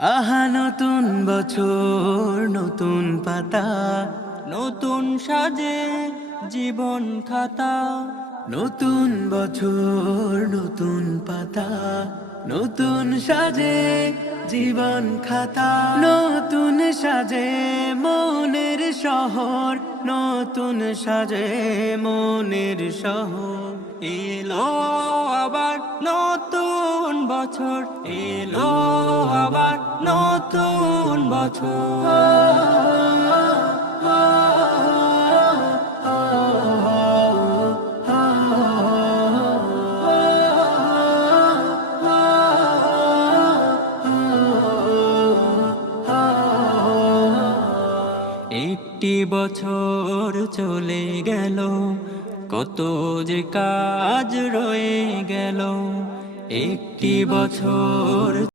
আহা নতুন বছর, নতুন পাতা, নতুন সাজে জীবন খাতা। নতুন বছর, নতুন পাতা, নতুন সাজে জীবন খাতা, নতুন সাজে মনের শহর, নতুন সাজে মনের শহর। এলো আবার নতুন বছর, এলো আবার নতুন বছর। একটি বছর চলে গেল, কত যে কাজ রয়ে গেল। একটি বছর